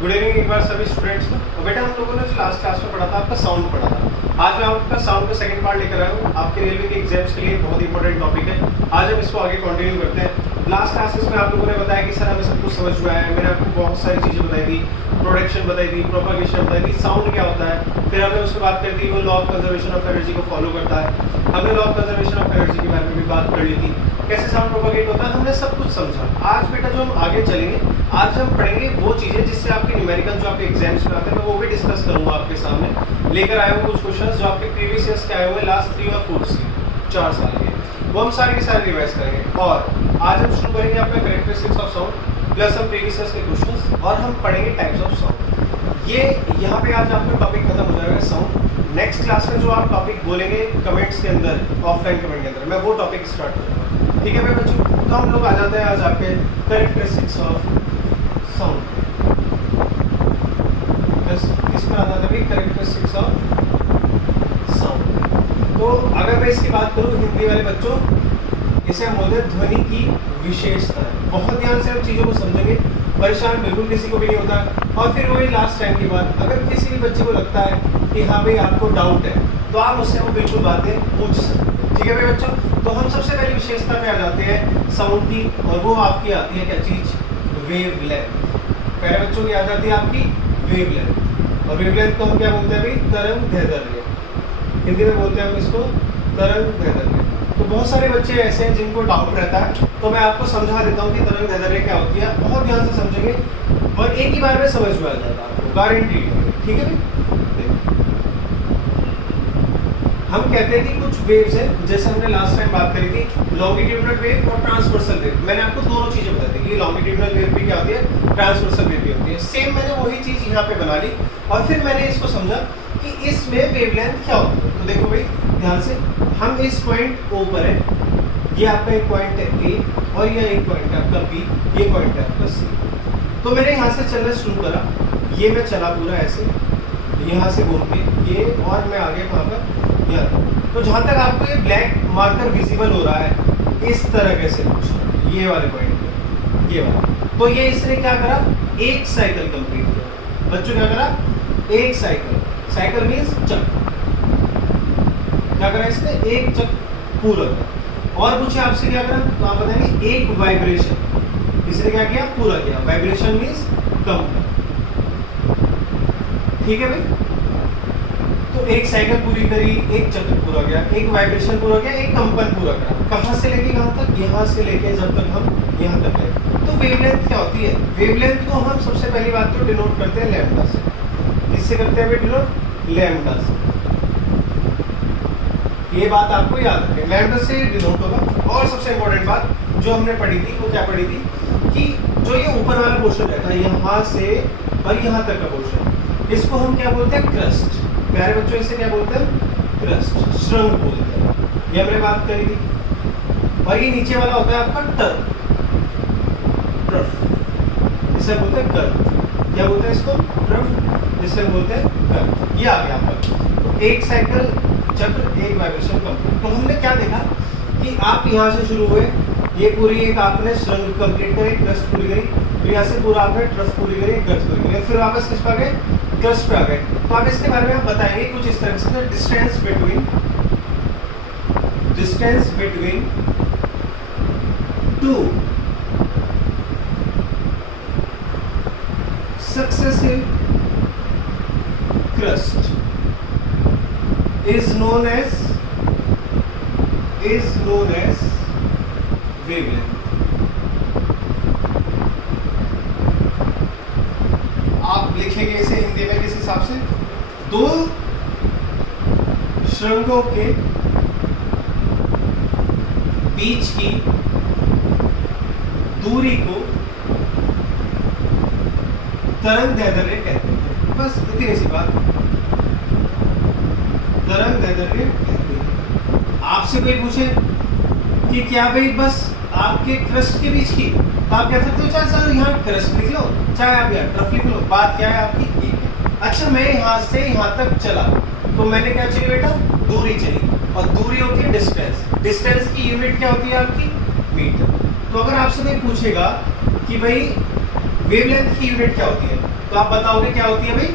Good evening एक बार सभी students को। और बेटा हम लोगों ने जो लास्ट क्लास में पढ़ा था आपका साउंड पढ़ा था। आज मैं आपका साउंड का सेकंड पार्ट लेकर आया हूँ। आपके रेलवे के एग्जाम्स के लिए बहुत इंपॉर्टेंट टॉपिक है। आज हम इसको आगे कंटिन्यू करते हैं। लास्ट क्लासेस में आप लोगों ने बताया कि सर हमें सब कुछ समझ में आया है। मैंने आपको बहुत सारी चीज़ें बताई थी, प्रोडक्शन बताई थी, प्रोपगेशन बताई थी, साउंड क्या होता है। फिर हमने उसके बात कर दी वो law of conservation of energy को फॉलो करता है। हमने law of conservation of energy के बारे में भी बात कर ली थी, कैसे साउंड प्रोपगेट होता है, हमने सब कुछ समझा। आज बेटा जो हम आगे चलेंगे, आज हम पढ़ेंगे वो चीज़ें जिससे आपके न्यूमेरिकल जो आपके एग्जाम्स में आते हैं मैं वो भी डिस्कस करूंगा आपके सामने। लेकर आया हूँ कुछ क्वेश्चंस जो आपके प्रीवियस ईयर्स के आए हुए लास्ट 3 और 4 से 4 साल के, वो हम सारे के सारे रिवाइज करेंगे। और आज हम शुरू करेंगे आपका कैरेक्टरिस्टिक्स ऑफ साउंड प्लस हम प्रीवियस ईयर्स के क्वेश्चंस, और हम पढ़ेंगे टाइप्स ऑफ साउंड। ये यहाँ पे आज आपका टॉपिक खत्म हो जाएगा साउंड। नेक्स्ट क्लास में जो आप टॉपिक बोलेंगे कमेंट्स के अंदर, ऑफलाइन कमेंट के अंदर, मैं वो टॉपिक स्टार्ट करूँगा। ठीक है मेरे बच्चों, तो हम लोग आ जाते हैं आज आपके कैरेक्टरिस्टिक्स ऑफ साउंड। इसमें आ जाता है कैरेक्टरिस्टिक्स ऑफ साउंड। तो अगर मैं इसकी बात करूँ हिंदी वाले बच्चों, इसे हम बोलते हैं ध्वनि की विशेषताएं। बहुत ध्यान से हम चीज़ों को समझेंगे, परेशान बिल्कुल किसी को भी नहीं होता। और फिर वही लास्ट टाइम की बात, अगर किसी भी बच्चे को लगता है कि हाँ भाई आपको डाउट है, तो आप उससे वो बिल्कुल बातें पूछ सकते हैं। ठीक है भाई बच्चों, तो हम सबसे पहली विशेषता पे आ जाते हैं साउंड की, और वो आपकी आती है क्या चीज़? वेवलेंथ। पहले बच्चों की आ जाती है आपकी वेवलेंथ। और वेवलेंथ को हम क्या बोलते हैं भाई? तरंगदैर्ध्य। हिंदी में बोलते हैं हम इसको तरंगदैर्ध्य। तो बहुत सारे बच्चे ऐसे हैं जिनको डाउट रहता है, तो मैं आपको समझा देता हूँ कि तरंगदैर्ध्य क्या होती है। बहुत ध्यान से समझेंगे और एक ही बार में समझ में आ जाएगा आपको, गारंटी है। ठीक है भाई, हम कहते हैं कि कुछ वेव्स हैं, जैसे हमने लास्ट टाइम बात करी थी लॉन्गिट्यूडिनल वेव और ट्रांसवर्सल वेव। मैंने आपको दोनों चीजें बताई थी कि लॉन्गिट्यूडिनल वेव भी क्या होती है, ट्रांसवर्सल वेव भी होती है। सेम मैंने वही चीज यहाँ पे बना ली, और फिर मैंने इसको समझा कि इसमें वेवलेंथ क्या होती है। तो देखो भाई ध्यान से, हम इस पॉइंट O पर है, ये आपका एक पॉइंट है A, और ये एक पॉइंट है आपका B, ये पॉइंट है आपका C। तो मैंने यहाँ से चलना शुरू करा, ये मैं चला पूरा ऐसे, यहाँ से घूम के ये, और मैं आगे वहाँ पर यहाँ। तो जहाँ तक आपको ये ब्लैक मार्कर विजिबल हो रहा है, इस तरह से कुछ ये वाले पॉइंट पे, ये वाला। तो ये इसने क्या करा? एक साइकिल कंप्लीट किया। बच्चों क्या करा? एक साइकिल। साइकिल मीन्स चक्र। क्या करा इसने? एक चक्र पूरा करा। और पूछे आपसे क्या करा, तो आप बताएंगे एक वाइब्रेशन। इसने क्या किया? पूरा किया। वाइब्रेशन मीन्स कम। ठीक है भाई, तो एक साइकिल पूरी करी, एक चक्र पूरा किया, एक वाइब्रेशन पूरा किया, एक कंपन पूरा करा। कहाँ से लेके कहाँ तक? यहाँ से लेके जब तक हम यहाँ तक गए। तो वेवलेंथ क्या होती है? वेवलेंथ को हम सबसे पहली बात तो डिनोट करते हैं लैम्डा से। किससे करते हैं डिनोट? लैम्डा से। ये बात आपको याद रखें, लैम्डा से डिनोट होगा। और सबसे इंपॉर्टेंट बात जो हमने पढ़ी थी वो क्या पढ़ी थी कि जो ये ऊपर वाला पोर्शन रहता है यहाँ से और यहाँ तक का पोर्शन, इसको हम क्या बोलते हैं? क्रस्ट। प्यारे बच्चों इसे क्या बोलते हैं? क्रस्ट, श्रृंग बोलते हैं। ये हमने बात करी थी। और ये नीचे वाला होता है आपका टर्फ। इसे बोलते हैं कर्व। क्या बोलते हैं इसको? टर्फ, जिसे बोलते हैं कर्व। ये आ गया आपका। तो एक साइकिल, चक्र, एक वाइब्रेशन कंप्लीट। तो हमने क्या देखा कि आप यहाँ से शुरू हुए, ये पूरी एक आपने श्रृंग कंप्लीट करी, क्रस्ट पूरी करी, फिर यहाँ से पूरा आपने ट्रफ पूरी करी, कर्व पूरी करी, फिर वापस किस पे आ गए? क्रस्ट पे आ गए। तो आप इसके बारे में आप बताएंगे कुछ इस तरह से, distance between two successive crust is known as wavelength। आप लिखेंगे इसे हिंदी में किस हिसाब से? दो श्रृंगों के बीच की दूरी को तरंगदैर्ध्य कहते हैं। बस इतनी सी बात, तरंगदैर्ध्य कहते हैं। आपसे कोई पूछे कि क्या भाई बस आपके क्रस्ट के बीच की, तो आप कह सकते हो चाहे सर यहाँ क्रस्ट लिख लो, चाहे आप यहाँ ट्रफ लिख लो, बात क्या है आपकी? एक है। अच्छा मैं यहाँ से यहाँ तक चला, तो मैंने क्या चली बेटा? दूरी चली। और दूरी होती है डिस्टेंस। डिस्टेंस की यूनिट क्या होती है आपकी? मीटर। तो अगर आपसे कोई पूछेगा कि भाई वेवलेंथ की यूनिट क्या होती है, तो आप बताओगे क्या होती है भाई,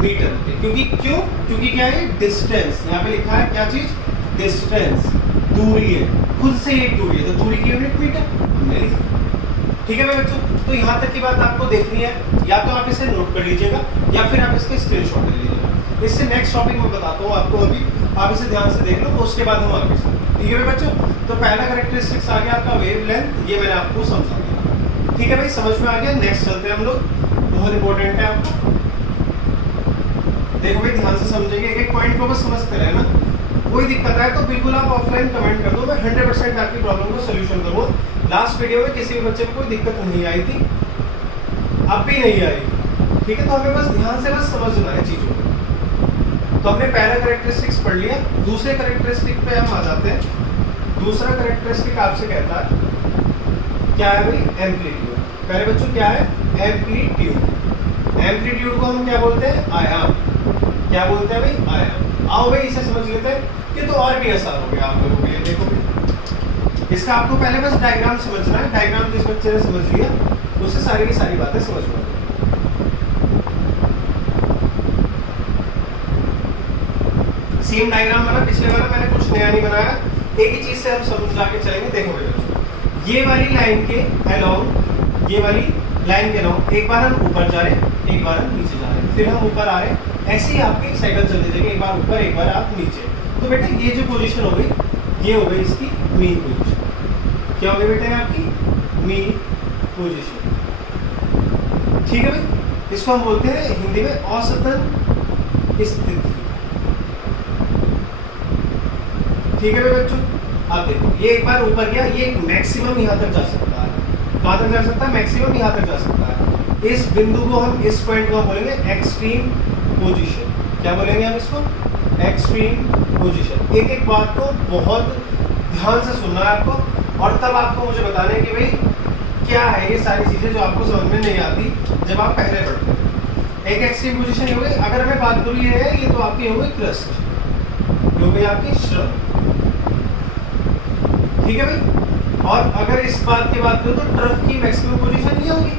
मीटर होती है। क्योंकि क्या है, डिस्टेंस, यहाँ पे लिखा है क्या चीज, डिस्टेंस, दूरी है, खुद से एक दूरी है, तो दूरी की यूनिट मीटर। ठीक है बच्चों, तो यहाँ तक की बात आपको देखनी है, या तो आप इसे नोट कर लीजिएगा या फिर आप इसके स्क्रीनशॉट ले लीजिएगा। इससे नेक्स्ट टॉपिक में बताता हूँ आपको, अभी आप इसे ध्यान से देख लो, तो उसके बाद हम आगे चलते। ठीक है बच्चों, तो पहला कैरेक्टरिस्टिक्स आ गया आपका वेवलेंथ, ये मैंने आपको समझा दिया। ठीक है भाई, समझ में आ गया। नेक्स्ट चलते हैं हम लोग, बहुत इंपॉर्टेंट है आपको, देखो भाई ध्यान से समझेंगे, एक एक पॉइंट को बस समझते रहे ना। कोई दिक्कत है तो बिल्कुल आप ऑफलाइन कमेंट कर दो, मैं 100% आपकी प्रॉब्लम का सोल्यूशन करूँगा। लास्ट वीडियो में किसी भी बच्चे को कोई दिक्कत नहीं आई थी, अब भी नहीं आएगी। ठीक है, तो हमें बस ध्यान से बस समझना है चीजों को। तो हमने पहला कैरेक्टरिस्टिक्स पढ़ लिया, दूसरे कैरेक्टरिस्टिक पे हम आ जाते हैं। दूसरा कैरेक्टरिस्टिक आपसे कहता है क्या है भाई, एम्पलीट्यूड। पहले बच्चों क्या है, एम्पलीट्यूड। एम्पलीट्यूड को हम क्या बोलते हैं, आयाम। क्या बोलते हैं भाई, आयाम। आओ भाई इसे समझ लेते हैं, ये तो और भी आसान हो गया आप लोगों के लिए। देखो भाई, इसका आपको पहले बस डायग्राम समझना है। डायग्राम जिस बच्चे ने समझ लिया उससे सारी की सारी बातें समझ में। सेम डायग्राम बना, पिछले वाला मैंने कुछ नया नहीं बनाया, एक ही चीज से हम समझा के चलेंगे। देखो भाई, ये वाली लाइन के अलोंग, ये वाली लाइन के अलोंग एक बार हम ऊपर जा रहे हैं, एक बार हम नीचे जा रहे हैं, फिर हम ऊपर आ रहे हैं, ऐसे ही आपकी साइकिल चलती जाएगी, एक बार ऊपर एक बार आप नीचे। तो बेटा ये जो पोजीशन हो गई, ये हो गई इसकी मीन पोजीशन। क्या हो गई बेटा आपकी मीन पोजीशन। ठीक है भाई, इसको हम बोलते हैं हिंदी में औसतन स्थिति। ठीक है भाई बच्चों, आप देखो ये एक बार ऊपर गया, ये मैक्सिमम यहाँ तक जा सकता है। कहाँ तक जा सकता है, मैक्सिमम यहाँ तक जा सकता है। इस बिंदु को हम, इस पॉइंट को हम बोलेंगे एक्सट्रीम पोजीशन। क्या बोलेंगे हम इसको, एक्सट्रीम पोजीशन। एक एक बात को बहुत ध्यान से सुनना है आपको, और तब आपको मुझे बताना है कि भाई क्या है ये सारी चीजें जो आपको समझ में नहीं आती जब आप पहले पढ़ते थे। एक एक्सट्रीम पोजीशन हो गई। अगर हमें बात करूँ ये है, ये तो आपकी हो गई क्रस्ट, हो गई आपकी श्रम। ठीक है भाई, और अगर इस बात की बात करूँ तो ट्रफ की मैक्सिमम पोजीशन ये होगी।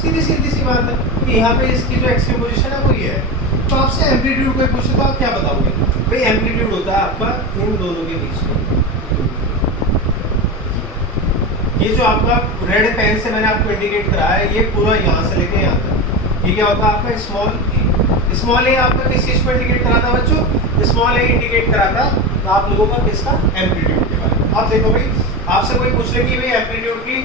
सीधी सीधी सी बात है कि यहाँ पे इसकी जो एक्सट्रीम पोजीशन है वो ये है। तो आपसे एम्पलीट्यूड को पूछे तो आप क्या बताओगे भाई, एम्पलीट्यूड होता है आपका इन दोनों के बीच में। ये जो आपका रेड पेन से मैंने आपको इंडिकेट कराया है, ये पूरा यहाँ से लेके यहाँ तक, ये क्या होता है आपका स्मॉल ए। स्मॉल ए आपका किस चीज को इंडिकेट कराता बच्चों, स्मॉल ए इंडिकेट कराता आप लोगों का किसका, एम्पलीट्यूड के बारे में। आप देखो भाई, आपसे कोई पूछ ले कि भाई एम्पलीट्यूड की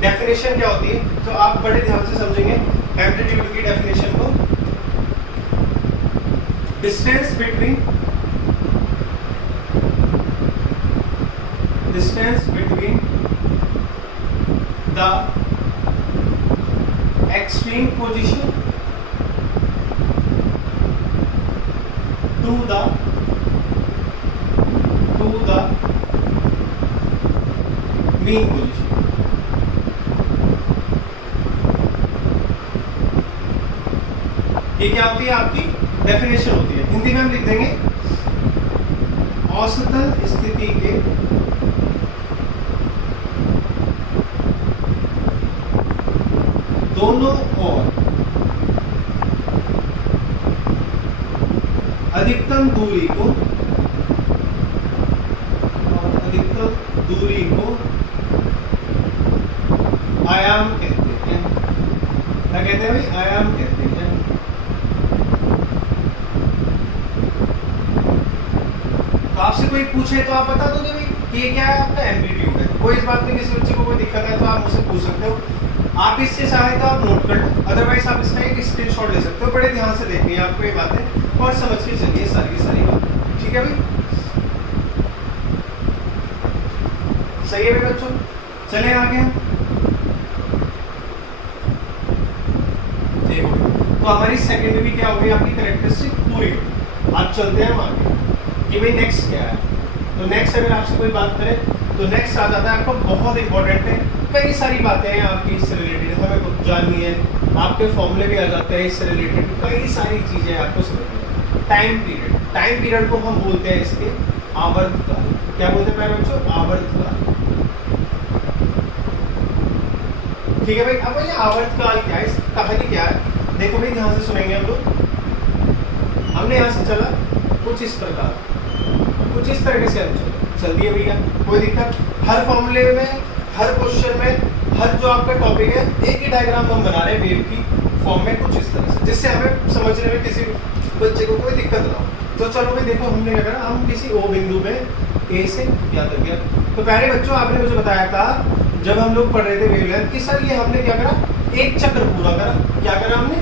डेफिनेशन क्या होती है, तो आप बड़े ध्यान से समझेंगे एम्पलीट्यूड की डेफिनेशन को। Distance between the extreme position to the mean position। ये क्या होती है, आपकी डेफिनेशन होती है। हिंदी में हम लिख देंगे औसतन स्थिति के दोनों ओर अधिकतम दूरी को आयाम कहते हैं। क्या कहते हैं भाई, आयाम कहते हैं। तो आपसे कोई पूछे तो आप बता दोगे भाई कि ये क्या है, आपका एम्पलीट्यूड है। कोई इस बात में किसी बच्चे को कोई दिक्कत है तो आप मुझसे पूछ सकते हो। आप इससे चाहे तो आप नोट कर लो, अदरवाइज आप इसका एक स्क्रीनशॉट ले सकते हो। बड़े ध्यान से देखनी है आपको ये बातें और समझ के चलिए सारी की सारी बातें। ठीक है भाई, सही है भाई बच्चों, चले आगे हम। देखो तो हमारी सेकेंड भी क्या हो गई, आपकी कैरेक्टरिस्टिक पूरी हो। आज चलते हैं हम आगे कि भाई नेक्स्ट क्या है। तो नेक्स्ट अगर आपसे कोई बात करे तो नेक्स्ट आ जाता है आपको, बहुत इंपॉर्टेंट है। कई सारी बातें हैं आपकी इससे रिलेटेड, हमें कुछ जाननी है। आपके फॉर्मूले भी आ जाते हैं इससे रिलेटेड, कई सारी चीजें आपको समझनी है। टाइम पीरियड, टाइम पीरियड को हम बोलते हैं इसके आवर्तकाल। क्या बोलते हैं बच्चों, आवर्तकाल। ठीक है भाई, अब ये आवर्तकाल क्या है, कहानी क्या है। देखो भाई ध्यान से सुनेंगे हम लोग। हमने यहाँ से चला कुछ इस प्रकार, कुछ इस तरीके से हम चल दिए भैया, कोई दिक्कत। हर फॉर्मूले में, हर क्वेश्चन में, हर जो आपका टॉपिक है, एक ही डायग्राम हम बना रहे हैं वेव की फॉर्म में कुछ इस तरह से, जिससे हमें समझने में किसी बच्चे को कोई दिक्कत ना हो। तो चलो भाई देखो, हमने क्या करा, हम किसी ओ बिंदु पे ए से याद रख गया। तो पहले बच्चों आपने मुझे बताया था जब हम लोग पढ़ रहे थे वेवलेंथ कि सर ये हमने क्या करा, एक चक्र पूरा करा। क्या करा हमने,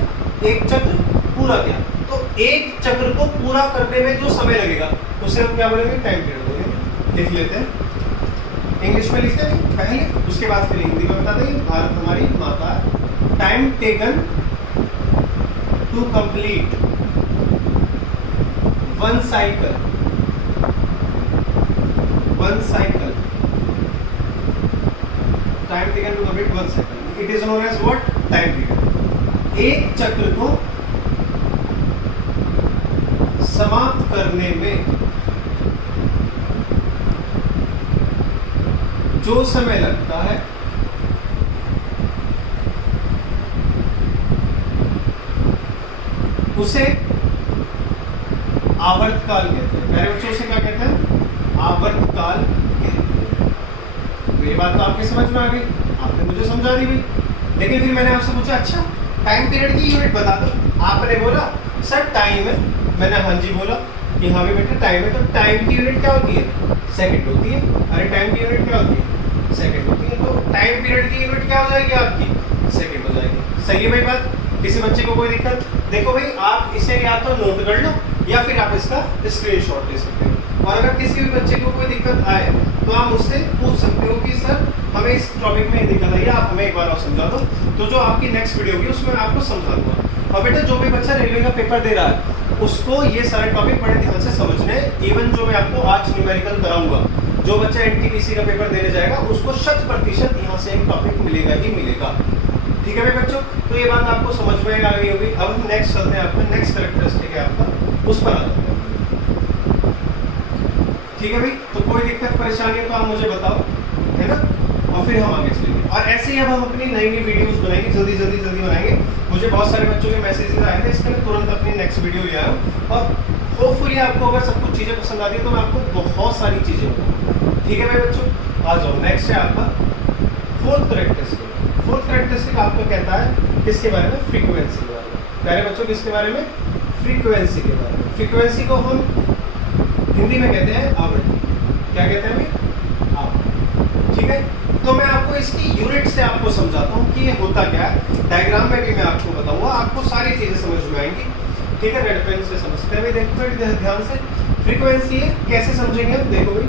एक चक्र पूरा किया। तो एक चक्र को पूरा करने में जो समय लगेगा उसे हम क्या बोलेंगे, टाइम पीरियड बोलेंगे। लिख लेते हैं, इंग्लिश में लिखते हैं पहले, उसके बाद फिर हिंदी में बता देंगे। भारत हमारी माता है। Time taken to complete one cycle, one cycle, time taken to complete one cycle, it is known as what, time period. एक चक्र को समाप्त करने में जो समय लगता है उसे आवर्तकाल कहते हैं। मेरे बच्चों से क्या कहते हैं, आवर्तकाल कहते हैं। ये बात तो आपके समझ में आ गई, आपने मुझे समझा दी भाई। लेकिन फिर मैंने आपसे पूछा अच्छा टाइम पीरियड की यूनिट बता दो। आपने बोला सर टाइम है। मैंने हाँ जी बोला कि हाँ भी बेटा टाइम है। तो टाइम की यूनिट क्या होती है, सेकंड होती है। अरे टाइम की यूनिट क्या होती है, सेकंड होती है। तो टाइम पीरियड की यूनिट क्या हो जाएगी आपकी, सेकंड हो जाएगी। सही है भाई बात, किसी बच्चे को कोई दिक्कत? देखो भाई आप इसे या तो नोट कर लो या फिर आप इसका स्क्रीनशॉट ले सकते हो। और अगर किसी भी बच्चे को कोई दिक्कत आए तो आप मुझसे पूछ सकते हो कि सर हमें इस टॉपिक में दिक्कत आई है, आप हमें एक बार और समझा दो। तो जो आपकी नेक्स्ट वीडियो होगी उसमें मैं आपको समझा दूंगा। और बेटा जो भी बच्चा रेलवे का पेपर दे रहा है उसको ये सारे टॉपिक बड़े ध्यान से समझने। इवन जो मैं आपको आज न्यूमेरिकल कराऊंगा, जो बच्चा एनटीपीसी का पेपर देने जाएगा उसको 100% यहाँ से एक टॉपिक मिलेगा ही मिलेगा। ठीक है भाई बच्चों, तो ये बात आपको समझ में आ गई होगी। अब हम नेक्स्ट चलते हैं, आपका नेक्स्ट कैरेक्टरिस्टिक है आपका, उस पर आ जाते हैं। ठीक है भाई, तो कोई दिक्कत परेशानी है तो आप मुझे बताओ, है ना, और फिर हम आगे चलेंगे। और ऐसे ही अब हम अपनी नई नई वीडियोस बनाएंगे, जल्दी जल्दी जल्दी बनाएंगे। मुझे बहुत सारे बच्चों के मैसेजेस आए थे, इसके मैं तुरंत अपनी नेक्स्ट वीडियो ले आया हूँ। और होपफुली आपको अगर सब कुछ चीज़ें पसंद आती है तो मैं आपको बहुत सारी चीज़ें बताऊँ। ठीक है भाई बच्चों, आ जाओ। नेक्स्ट है आपका फोर्थ कैरेक्टरिस्टिक। फोर्थ कैरेक्टरिस्टिक आपका कहता है किसके बारे में, फ्रीक्वेंसी के बारे में। प्यारे बच्चों किसके बारे में, फ्रीक्वेंसी के बारे में। फ्रीक्वेंसी को हम हिंदी में कहते हैं आवृत्ति। क्या कहते हैं भाई, आवृत्ति। ठीक है, तो मैं आपको इसकी यूनिट से आपको समझाता हूँ कि ये होता क्या है। डायग्राम में भी मैं आपको बताऊंगा, आपको सारी चीजें समझ में आएंगी। ठीक है, रेड पेन से समझते हैं भाई, देखो ध्यान से। फ्रीक्वेंसी है, कैसे समझेंगे हम, देखो भाई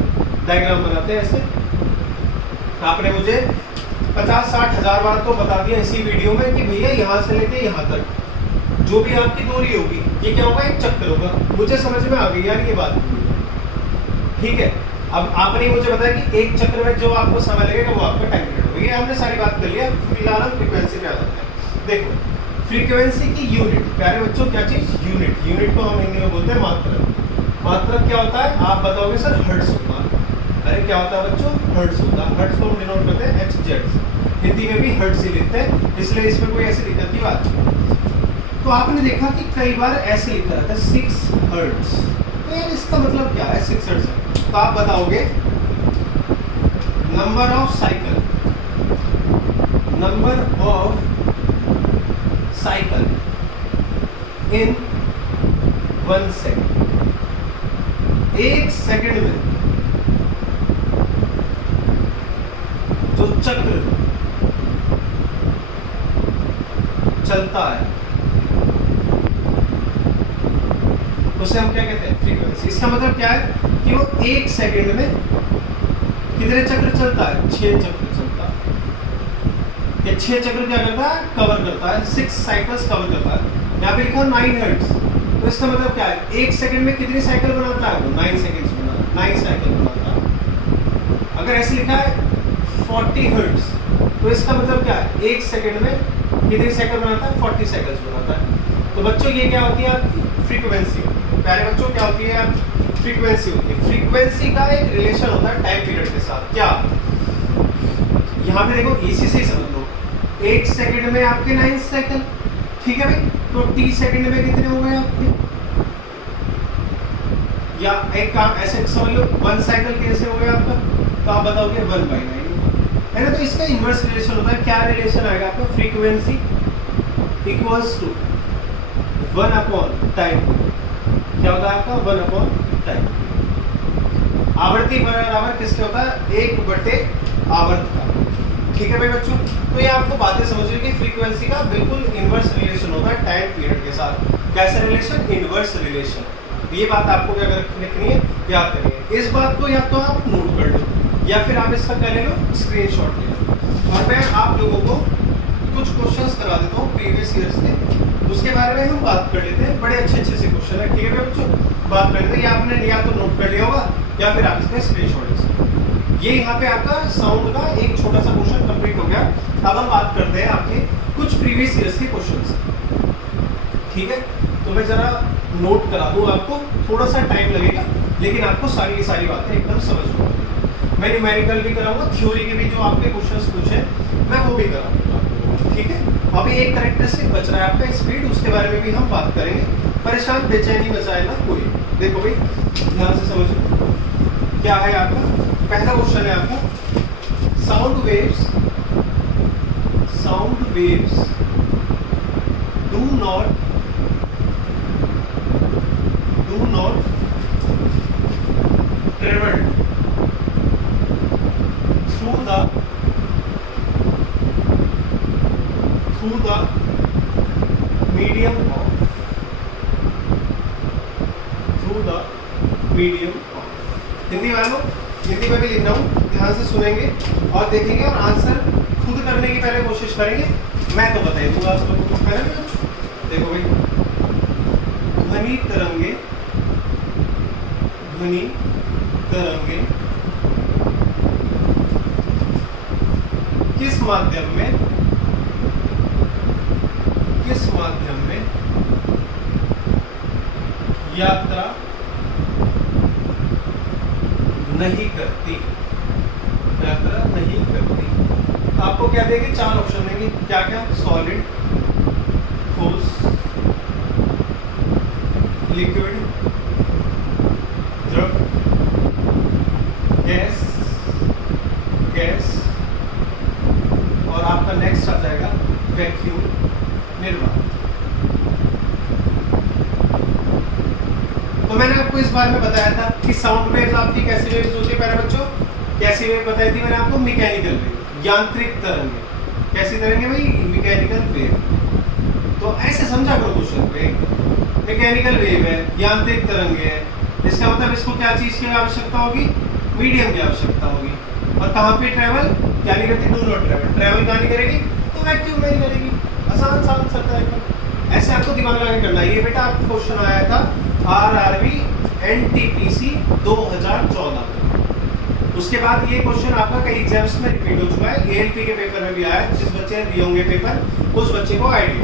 डायग्राम बनाते हैं ऐसे। आपने मुझे 50-60 हज़ार बार तो बता दिया इसी वीडियो में कि भैया यहाँ से लेके यहाँ तक जो भी आपकी दूरी होगी ये क्या होगा, एक चक्कर होगा। मुझे समझ में आ गई यार ये बात। ठीक है, अब आपने मुझे बताया कि एक चक्र में जो आपको समय लगेगा वो आपका टाइम पीरियड होगा। ये हमने सारी बात कर लिया। फिलहाल हम फ्रीक्वेंसी पे आ जाते हैं। देखो फ्रीक्वेंसी की यूनिट, प्यारे बच्चों क्या चीज, यूनिट। यूनिट को हम हिंदी में बोलते हैं मात्रक। मात्रक क्या होता है, आप बताओगे सर हर्ट्ज होता है। अरे क्या होता है बच्चों, हर्ट्ज होता है। हर्ट्ज को हम डिनोट करते हैं HZ। हिंदी में भी हर्ट्ज ही लिखते हैं, इसलिए इसमें कोई ऐसी दिक्कत की बात नहीं। तो आपने देखा कि कई बार ऐसे लिखा रहता है 6 हर्ट्ज। तो यार इसका मतलब क्या है 6 हर्ट्ज? तो आप बताओगे number of cycle, number of cycle in 1 second. एक सेकेंड में जो चक्र चलता है उसे हम क्या कहते हैं, फ्रीक्वेंसी। इसका मतलब क्या है कि वो एक सेकेंड में कितने चक्र चलता है, 6 चक्र चलता है। ये 6 चक्र क्या करता है, कवर करता है, 6 साइकिल्स कवर करता है। यहाँ पे लिखा 9 हर्ट्ज। तो इसका मतलब क्या है, एक सेकेंड में कितनी साइकिल बनाता है वो, 9 सेकेंड्स बनाता है, 9 साइकिल बनाता है। अगर ऐसे लिखा है 40 हर्ट्ज, तो इसका मतलब क्या है, एक सेकेंड में कितनी साइकिल बनाता है, 40 साइकिल्स बनाता है। तो बच्चों ये क्या होती है आपकी फ्रीक्वेंसी। प्यारे बच्चों क्या होती है फ्रीक्वेंसी होती है। फ्रीक्वेंसी का एक रिलेशन होता है टाइम पीरियड के साथ। क्या, यहाँ पे देखो इसी से समझ लो, एक सेकेंड में आपके 9 साइकिल। ठीक है भाई, तो t सेकंड में कितने हो गए आपके, या एक काम ऐसे समझ लो 1 साइकिल कैसे हो गया आपका, तो आप बताओगे 1/9 है ना। तो इसका इनवर्स रिलेशन होता है, क्या रिलेशन आएगा आपका, फ्रीक्वेंसी इक्वल्स टू 1/टाइम, क्या होता है आपका 1/टाइम। आवर्ती बराबर किसके होता है, 1/आवर्त का। ठीक है भाई बच्चों, तो ये आपको बातें समझिए कि फ्रीक्वेंसी का बिल्कुल इनवर्स रिलेशन होता है टाइम पीरियड के साथ। कैसा रिलेशन, इनवर्स रिलेशन। ये बात आपको क्या लिखनी है, याद करिए। इस बात को या तो आप नोट कर लो या फिर आप इसका क्या ले लो, स्क्रीनशॉट ले लो। और मैं आप लोगों को कुछ क्वेश्चंस करा देता हूँ प्रीवियस ईयर्स के, उसके बारे में हम बात कर लेते हैं। बड़े अच्छे अच्छे से क्वेश्चन है, ठीक है बच्चों, बात कर लेते हैं। ये आपने या तो नोट कर लिया होगा या फिर आप इसका स्क्रीनशॉट ले सकते हैं। ये यहाँ पे आपका साउंड का एक छोटा सा क्वेश्चन कंप्लीट हो गया। अब हम बात करते हैं आपके कुछ प्रीवियस ईयर्स के क्वेश्चंस, ठीक है। तो मैं जरा नोट करा दूं आपको, थोड़ा सा टाइम लगेगा लेकिन आपको सारी की सारी बातें एकदम समझ में आएगी। मैं न्यूमेरिकल भी कराऊंगा, थ्योरी के भी जो आपके क्वेश्चंस पूछे मैं वो भी कराऊंगा, ठीक है। अभी एक कैरेक्टरिस्टिक बच रहा है आपका स्पीड, उसके बारे में भी हम बात करेंगे। परेशान बेचैनी बचाए ना कोई। देखो भाई ध्यान से समझो, क्या है आपका पहला क्वेश्चन है आपका, sound waves do not travel through the medium of Hindi वालों, हिंदी में भी लिख रहा हूँ, ध्यान से सुनेंगे और देखेंगे और आंसर खुद करने की पहले कोशिश करेंगे। मैं तो बता ही दूंगा आप लोगों को। पहले देखो भाई, ध्वनि तरंगे किस माध्यम में यात्रा नहीं करती। आपको क्या देंगे, 4 ऑप्शन देंगे, क्या क्या, सॉलिड, ठोस, लिक्विड, द्रव, गैस और आपका नेक्स्ट आ जाएगा वैक्यूम, निर्वात। तो मैंने आपको इस बारे में बताया था कि साउंड वेव्स आपकी कैसी वेव्स होती है। पहले बच्चों कैसी वेव बताई थी मैंने आपको, मैकेनिकल वेव, यांत्रिक तरंगे। कैसी तरंगे भाई, मैकेनिकल वेव। तो ऐसे समझा करो क्वेश्चन पे, मैकेनिकल वेव है, यांत्रिक तरंगे है, इसका मतलब इसको क्या चीज की आवश्यकता होगी, मीडियम की आवश्यकता होगी। और कहाँ पे ट्रेवल, क्या नहीं करती, डू नॉट ट्रेवल कहाँ नहीं करेगी, तो वैक्यूम में ही करेगी। आसान सा आंसर था एकदम। ऐसे आपको दिमाग लगा के करना है। ये बेटा आपको क्वेश्चन आया था RRB NTPC 2014 में। उसके बाद ये क्वेश्चन आपका कई एग्जाम्स में रिपीट हो चुका है। ALP के पेपर में भी आया है। जिस बच्चे ने दिए होंगे पेपर उस बच्चे को आइडिया।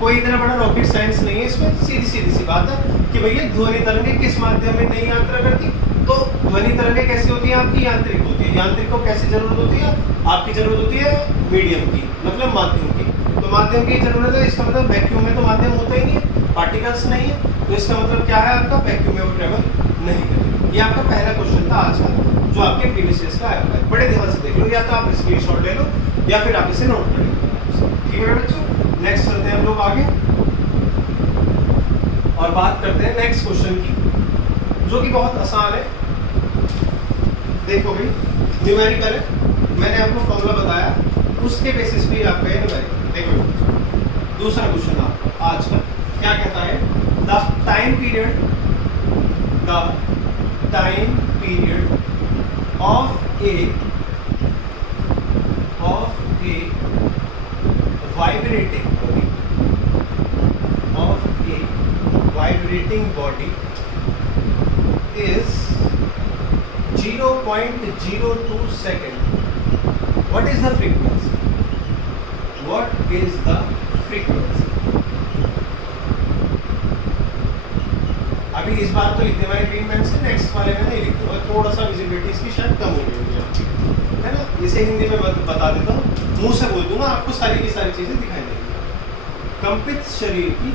कोई इतना बड़ा रॉकेट साइंस नहीं है इसमें, सीधी सी बात है कि भैया ध्वनि तरंगे किस माध्यम में नहीं यात्रा करती। तो ध्वनि तरंगे कैसी होती है आपकी, यांत्रिक होती है। यांत्रिक को कैसी जरूरत होती है, आपकी जरूरत होती है मीडियम की, मतलब माध्यम की। तो माध्यम की जरूरत है, इसका मतलब वैक्यूम में तो माध्यम होता ही नहीं है, पार्टिकल्स नहीं है। तो इसका मतलब क्या है आपका, वैक्यूम में वो ट्रेवल नहीं करेगी। ये आपका पहला क्वेश्चन था आज का, जो आपके प्रीवियस ईयर्स का आया है। बड़े ध्यान से देख लो, या तो आप स्क्रीनशॉट ले लो या फिर आप इसे नोट कर लो। ठीक है बच्चों, नेक्स्ट चलते हैं हम लोग आगे और बात करते हैं नेक्स्ट क्वेश्चन की, जो कि बहुत आसान है। देखो भाई न्यूमेरिकल है, मैंने आपको फॉर्मूला बताया, उसके बेसिस पे आपका ये न्यूमेरिकल। देखो दूसरा क्वेश्चन आपका आज का क्या कहता है, the time period of A vibrating body is 0.02 second. What is the frequency? अभी इस बार तो लिखने वाले ग्रीन पेन से, नेक्स्ट वाले में नहीं लिखूंगा, थोड़ा सा विजिबिलिटी इसकी शायद कम हो गई है ना। इसे हिंदी में बता देता हूँ, मुंह से बोल दूंगा, आपको सारी की सारी चीजें दिखाई देंगी। कंपित शरीर की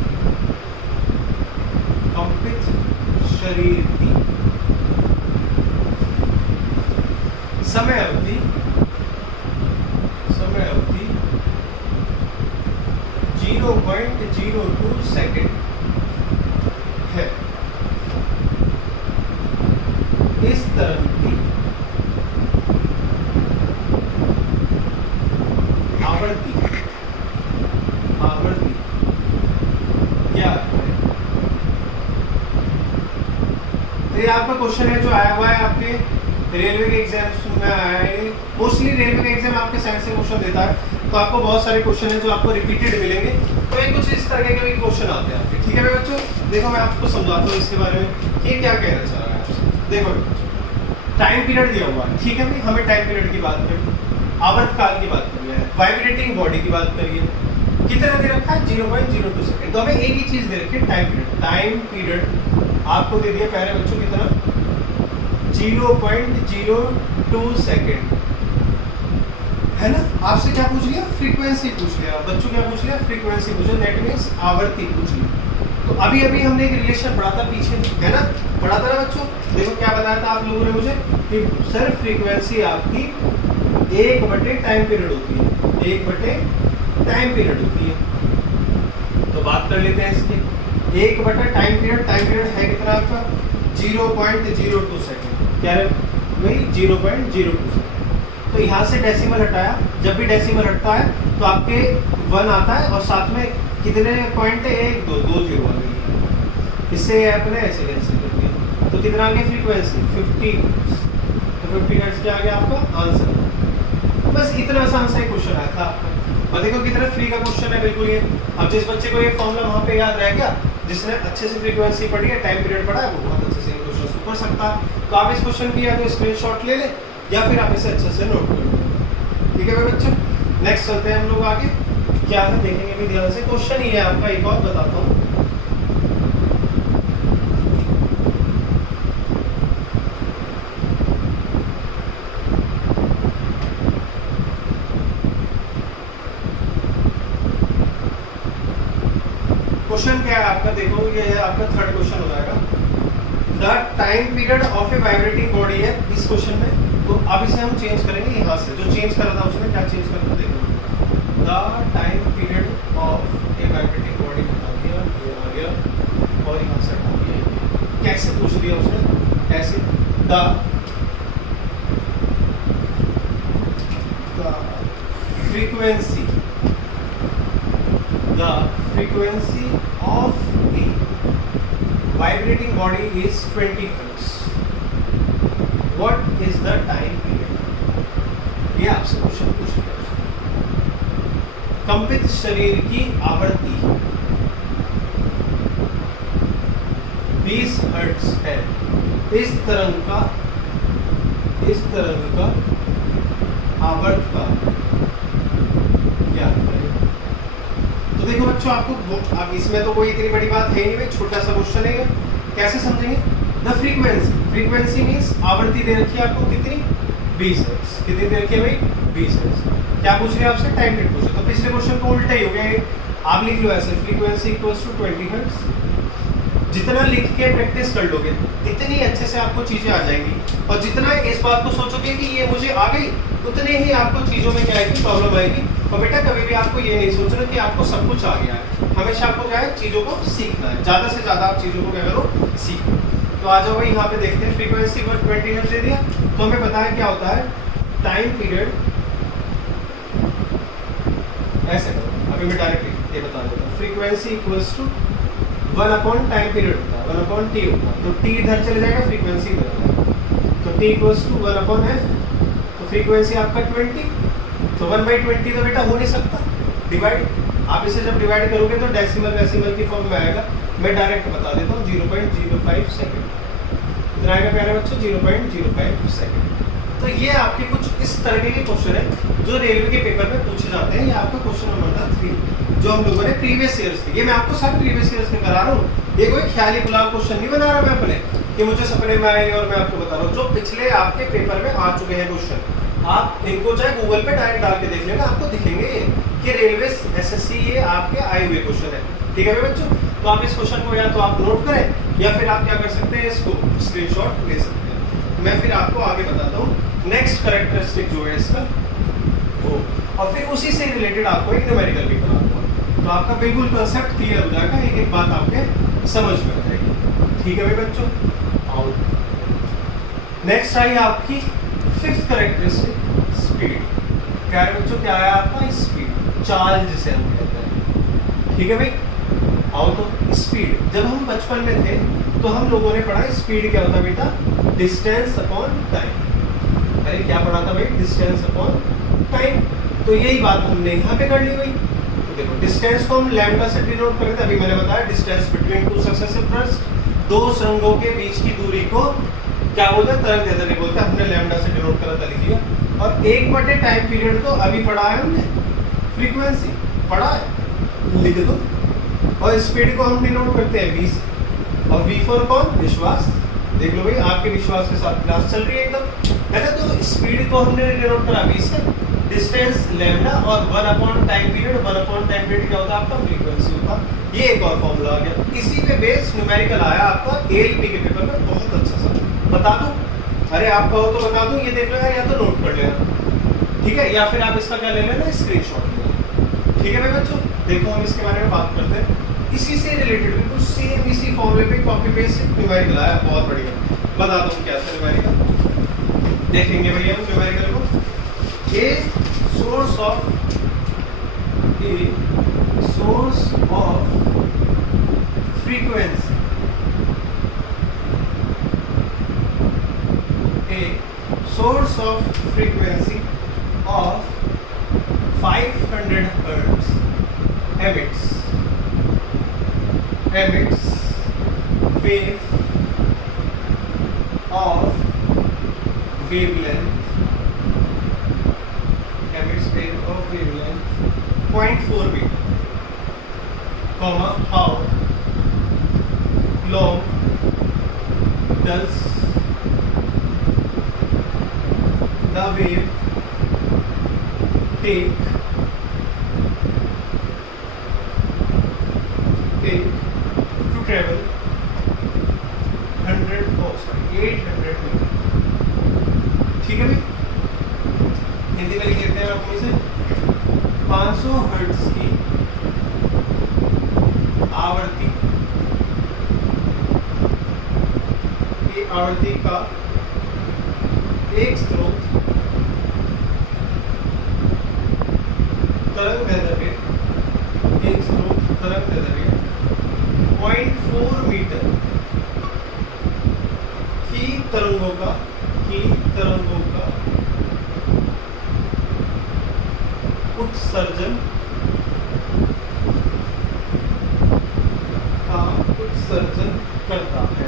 समय अवधि 0.02 सेकेंड है। इस तरंग की आवर्ती क्या है? तो ये आपका क्वेश्चन है जो आया हुआ है आपके रेलवे के एग्जाम्स में आया है। मोस्टली रेलवे का एग्जाम आपके साइंस से क्वेश्चन देता है, तो आपको बहुत सारे क्वेश्चन हैं जो आपको रिपीटेड मिलेंगे। तो ये कुछ इस तरह के भी क्वेश्चन आते हैं आपके। ठीक है मेरे बच्चों, देखो मैं आपको समझाता हूँ इसके बारे में कि क्या कहना चाह रहा है आपसे। देखो टाइम पीरियड दिया हुआ है, ठीक है भाई, हमें टाइम पीरियड की बात करें, आवर्तकाल की बात करिए, वाइब्रेटिंग बॉडी की बात करिए, कितना दे रखा है 0.02 सेकेंड। तो हमें एक ही चीज दे रखी है, टाइम पीरियड आपको दे दिया पहले बच्चों कितना 0.02 सेकेंड है ना। आपसे क्या पूछ लिया, फ्रीक्वेंसी पूछ लिया बच्चों, क्या पूछ लिया, फ्रीक्वेंसी पूछो, दैट मींस आवर्ती पूछ लिया। तो अभी हमने एक रिलेशन पढ़ा था पीछे, है ना, पढ़ा था ना बच्चों। देखो क्या बताया था आप लोगों ने मुझे कि सर फ्रीक्वेंसी आपकी 1/टाइम पीरियड होती है, 1/टाइम पीरियड होती है। तो बात कर लेते हैं इसकी 1/टाइम पीरियड है कितना आपका 0.02 सेकेंड, क्या है वही 0.02 सेकेंड। तो यहाँ से डेसिमल हटाया, जब भी डेसिमल हटता है तो आपके 1 आता है और साथ में कितने पॉइंट है 1 2 0 आ गई है। इससे आपने ऐसे कैंसिल कर दिया, तो कितना आ गया फ्रीक्वेंसी 50 हर्ट्ज। तो 50 हर्ट्ज क्या आ गया आपका आंसर। बस इतना आसान सा क्वेश्चन आया था आपका। और देखो कितना फ्री का क्वेश्चन है बिल्कुल ये। अब जिस बच्चे को ये फॉर्मूला वहाँ पे याद रह गया, जिसने अच्छे से फ्रीक्वेंसी पढ़ी है, टाइम पीरियड पढ़ा है, वो बहुत अच्छे से क्वेश्चन कर सकता है। तो आप इस क्वेश्चन की या तो स्क्रीनशॉट ले लें या फिर आप इसे अच्छे से नोट कर लें। ठीक है मेरे बच्चों, नेक्स्ट चलते हैं हम लोग आगे। क्या है देखेंगे भी ध्यान से। क्वेश्चन ही है आपका, एक और बताता हूँ। क्वेश्चन क्या है आपका, देखो ये है आपका थर्ड क्वेश्चन हो जाएगा। The time period of A vibrating body है इस क्वेश्चन में। तो अब इसे हम चेंज करेंगे यहाँ से, जो चेंज करा था उसमें क्या चेंज करना, देखो the time period of A vibrating body बता दिया, ये आ गया और यहाँ से हटा दिया। कैसे पूछ दिया उसने, ऐसे the frequency of a vibrating body is 20 hertz. What is the time period? ये आपसे क्वेश्चन पूछ लिया। कंपित शरीर की आवृत्ति 20 हर्ट्ज है। इस तरंग का आवर्तकाल ज्ञात करें। तो देखो बच्चों, आपको अब इसमें तो कोई इतनी बड़ी बात है नहीं भाई, छोटा सा क्वेश्चन है। कैसे समझेंगे, द फ्रीक्वेंसी मींस आवृत्ति दे रखी है आपको कितनी 20 हर्ट्ज। कितनी दे रखी है भाई 20 हर्ट्ज। क्या पूछ रहे हैं आपसे, टाइम पीरियड पूछ रहे। तो पिछले क्वेश्चन को उल्टा ही हो गया, आप लिख लो ऐसे फ्रीक्वेंसी इक्वल्स टू 20 हर्ट्ज। जितना लिख के प्रैक्टिस कर लोगे इतनी अच्छे से आपको चीजें आ जाएंगी, और जितना इस बात को सोचोगे कि ये मुझे आ गई, उतने ही आपको चीजों में क्या आएगी, प्रॉब्लम आएगी। और बेटा कभी भी आपको ये नहीं सोचना कि आपको सब कुछ आ गया है, हमेशा आपको क्या है, चीजों को सीखना है। ज्यादा से ज्यादा आप चीजों को क्या करो, सीखो। तो आ जाओ भाई, यहाँ पे देखते हैं फ्रीक्वेंसी को 20 हर्ट्ज दे दिया, तो हमें पता है क्या होता है टाइम पीरियड। ऐसे करो, अभी मैं डायरेक्टली ये बता देता हूँ। फ्रीक्वेंसी इक्वल्स टू 1/टाइम पीरियड होता है, 1/t होता है। तो t इधर चले जाएगा, फ्रीक्वेंसी इधर आ जाएगा। तो t इक्वल्स टू 1/f। तो फ्रीक्वेंसी आपका 20, तो 1/20 तो बेटा हो नहीं सकता, डिवाइड। आप इसे जब डिवाइड करोगे तो डेसिमल की फॉर्म में आएगा। मैं डायरेक्ट बता देता हूँ 0.05 सेकेंड। इतना आएगा प्यारे बच्चों 0.05 सेकेंड। तो ये आपके कुछ इस तरह के क्वेश्चन है जो रेलवे के पेपर में पूछे जाते हैं। ये आपका क्वेश्चन नंबर था 3 जो हम लोगों ने प्रीवियस ईयर्स के, ये मैं आपको सारे प्रीवियस ईयर्स में करा रहा हूँ। ये कोई ख्याली गुलाब क्वेश्चन नहीं बना रहा मैं अपने कि मुझे सपने में आए और मैं आपको बता रहा हूँ। जो पिछले आपके पेपर में आ चुके हैं क्वेश्चन, आप इनको चाहे गूगल पे डायरेक्ट डाल के देख लेना, आपको दिखेंगे। कि रेलवे एसएससी ये आपके आए हुए क्वेश्चन है। ठीक है भाई बच्चों, तो आप इस क्वेश्चन को या तो आप नोट करें या फिर आप क्या कर सकते हैं, इसको स्क्रीनशॉट ले सकते हैं। मैं फिर आपको आगे बताता हूँ नेक्स्ट कैरेक्टरिस्टिक जो है इसका वो, और फिर उसी से रिलेटेड आपको एक न्यूमेरिकल भी बनाऊंगा, तो आपका बिल्कुल कंसेप्ट क्लियर हो जाएगा, एक एक बात आपके समझ में आ जाएगी। ठीक है भाई बच्चों, आओ नेक्स्ट आई आपकी फिफ्थ कैरेक्टरिस्टिक स्पीड। क्या है बच्चों, क्या है आपका स्पीड, चाल जिसे हम कहते हैं। ठीक है भाई, आओ तो स्पीड, जब हम बचपन में थे तो हम लोगों ने पढ़ा स्पीड क्या होता है बेटा, डिस्टेंस अपॉन टाइम। अरे क्या पढ़ा था भाई, डिस्टेंस अपॉन टाइम। तो यही बात हमने यहाँ पे कर ली भाई। तो देखो डिस्टेंस को हम लैम्डा से डिनोट करते थे, अभी मैंने बताया distance between two successive thrust, दो सुरंगों के बीच की दूरी को क्या बोलते हैं, तरंग दैर्ध्य बोलते हैं, हमने लैम्डा से डिनोट करा था, लिखिएगा। और एक बटे टाइम पीरियड तो अभी पढ़ा है हमने, फ्रीक्वेंसी पढ़ा है, लिख दो। और स्पीड को हम डिनोट करते हैं v से, और v फॉर कौन, विश्वास। देख लो भाई आपके विश्वास के साथ क्लास चल रही है एकदम, है ना। तो स्पीड को हमने डिनोट करा v से, डिस्टेंस लैम्डा, और 1 upon time period, 1 upon time period क्या होता है आपका, फ्रीक्वेंसी होता। ये एक और फॉर्मूला आ गया, इसी पे बेस न्यूमेरिकल आया आपका एएलपी के पेपर में, बहुत अच्छा सा बता दूं। अरे आप कहो तो बता दूं, ये देख लेना या तो नोट कर लेना, ठीक है, या फिर आप इसका क्या ले लेना, स्क्रीनशॉट ले लेना। ठीक है भाई बच्चों, देखो हम इसके बारे में बात करते हैं, इसी से रिलेटेड बिल्कुल सेम इसी फॉर्मूले पे कॉपी पेस्ट न्यूमेरिकल आया, बहुत बढ़िया। बताता हूँ क्या था न्यूमेरिकल, देखेंगे भैया हम न्यूमेरिकल को। A source of frequency, source of frequency of 500 hertz emits wave of wavelength 0.4 meter, how long does the wave take to travel 800 metre. ठीक है भाई, हिंदी में लिख लेते हैं आप इसे। 500 हर्ट्ज की आवृत्ति, ये आवृत्ति का एक स्रोत तरंग दैर्ध्य, एक स्रोत तरंग दैर्ध्य 0.4 मीटर की तरंगों का उत्सर्जन करता है।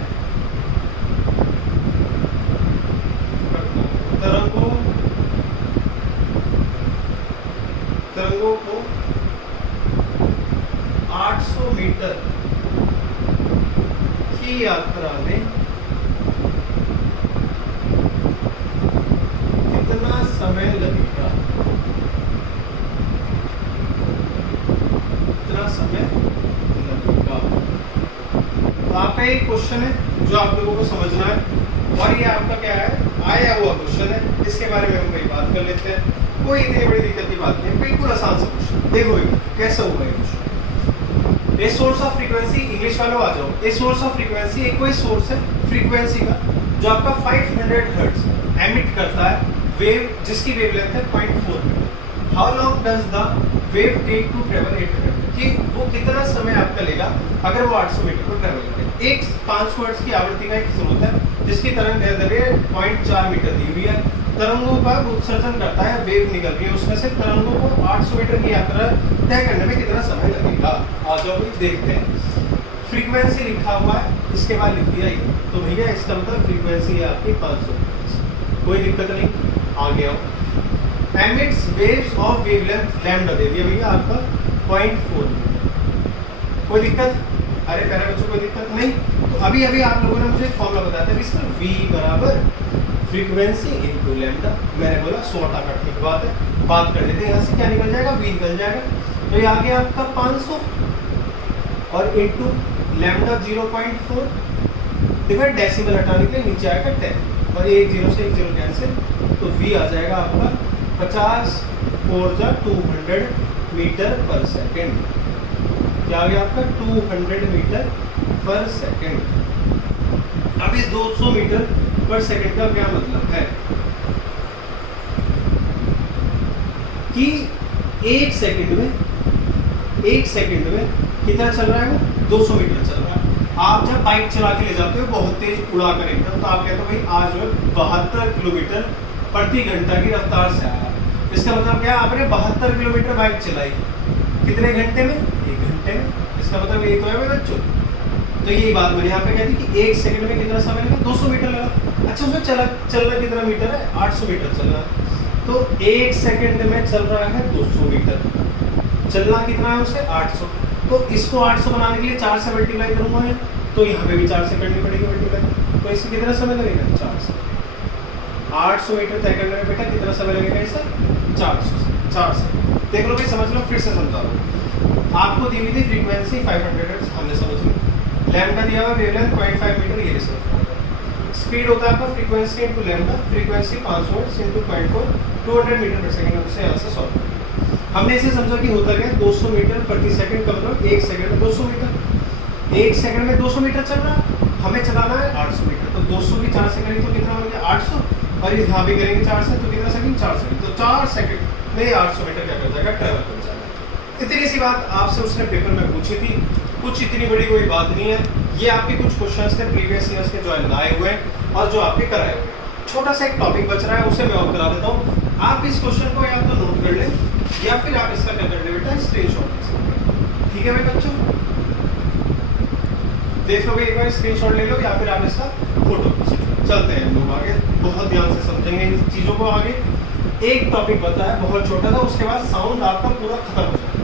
तरंगों को 800 मीटर की यात्रा में कितना समय लगेगा, तो आपका एक क्वेश्चन है जो आप लोगों को समझना है, और ये आपका क्या है, आया हुआ क्वेश्चन है, इसके बारे में हम वही बात कर लेते हैं। कोई इतनी बड़ी दिक्कत की बात नहीं, बिल्कुल आसान सा क्वेश्चन। देखो कैसा होगा ये question. A source of frequency, English वालों आ जाओ। ए सोर्स ऑफ फ्रीक्वेंसी एक कोई सोर्स है फ्रीक्वेंसी का जो आपका 500 हर्ट्ज एमिट करता है वेव, जिसकी वेवलेंथ है 0.4 metre. How long does the wave take to travel 800 कि वो कितना समय आपका लेगा अगर वो 800 मीटर को ट्रेवल करे। एक 500 हर्ट्ज की आवृत्ति का एक स्रोत है जिसकी तरंग दैर्ध्य 0.4 मीटर दी हुई है, तरंगों का उत्सर्जन करता है, वेव निकल रही है उसमें से, तरंगों को 800 मीटर की यात्रा तय करने में कितना समय लगेगा। आ जाओ भाई देखते हैं। फ्रीक्वेंसी लिखा हुआ है, इसके बाद लिख दिया ये, तो भैया इसका मतलब फ्रीक्वेंसी है आपकी 500 हर्ट्ज, कोई दिक्कत नहीं, आ गया। Emits waves of wavelength lambda दे दिया भैया आपका 0.4, कोई दिक्कत अरे प्यारे बच्चों कोई दिक्कत नहीं। तो अभी अभी आप लोगों ने मुझे फॉर्मूला बताया था इसका v बराबर फ्रीक्वेंसी इनटू लैम्डा। मैंने बोला 100 टका ठीक बात है, बात कर लेते हैं। यहाँ से क्या निकल जाएगा, v निकल जाएगा। तो ये आ गया आपका 500 और इनटू लैम्डा 0.4। देखो डेसिमल हटाने के लिए नीचे आएगा 10 और एक जीरो से एक जीरो कैंसिल, तो v आ जाएगा आपका 50 4 जा 200 मीटर पर सेकेंड। क्या आ गया आपका 200 मीटर पर सेकेंड। अब इस 200 मीटर पर सेकेंड का क्या मतलब है कि एक सेकेंड में कितना चल रहा है वो 200 मीटर चल रहा है। आप जब बाइक चला के ले जाते हो बहुत तेज उड़ा कर एकदम, तो आप कहते हो भाई आज मैं 72 किलोमीटर प्रति घंटा की रफ्तार से आया। इसका मतलब क्या, आपने 72 किलोमीटर बाइक चलाई कितने घंटे में, 1 घंटे में। इसका मतलब ये तो है भाई बच्चों। तो यही बात मैंने यहाँ पे कहती कि एक सेकंड में कितना समय लगा, 200 मीटर लगा। अच्छा उसमें चलना कितना मीटर है, 800 मीटर चल रहा है। तो एक सेकंड में चल रहा है 200 मीटर, चलना कितना है उसे 800। तो इसको 800 बनाने के लिए 4 से मल्टीप्लाई करूंगा मैं, तो यहाँ पे भी 4 से करनी पड़ेगी मल्टीप्लाई। तो इससे कितना समय लगेगा, 4 से। 800 मीटर तय करने में बेटा कितना समय लगेगा इसे, 4 से। देख लो भाई, समझ लो, फिर से समझा लो। आपको दी हुई थी फ्रीक्वेंसी 500 हर्ट्ज, हमने समझ ली। लैम्डा दिया हुआ वेवलेंथ 0.5 मीटर, ये भी समझ लो। स्पीड होता है आपका frequency into lambda, frequency 500 hertz into 0.4 200 metre per second से यहाँ से सॉल्व कर। हमने इसे समझा कि होता क्या, 200 मीटर प्रति सेकंड का मतलब 1 सेकंड में 200 मीटर। 1 सेकंड में 200 मीटर चल रहा है, हमें चलाना है 800 मीटर। तो 200 भी 4 से करेंगे तो कितना हो गया 800, और यहाँ भी करेंगे 4 से तो कितना सेकंड, 4 सेकंड। तो 4 सेकंड में 800 मीटर क्या कर जाएगा, ट्रेवल कर जाएगा। इतनी सी बात आपसे उसने पेपर में पूछी थी, कुछ इतनी बड़ी कोई बात नहीं है। ये आपके कुछ क्वेश्चंस थे प्रीवियस ईयर्स के जो लाए हुए हैं और जो आपके कराए हुए हैं। छोटा सा एक टॉपिक बच रहा है, उसे मैं और करा देता हूँ। आप इस क्वेश्चन को या तो नोट कर लें या फिर आप इसका क्या कर ले बेटा, स्क्रीनशॉट ले सकते हैं। ठीक है भाई बच्चों, देख लो भाई, एक बार स्क्रीनशॉट ले लो या फिर आप इसका फोटो खींच लो। चलते हैं हम लोग आगे, बहुत ध्यान से समझेंगे इन चीजों को आगे। एक टॉपिक बता है बहुत छोटा था, उसके बाद साउंड आपका पूरा खत्म हो जाएगा।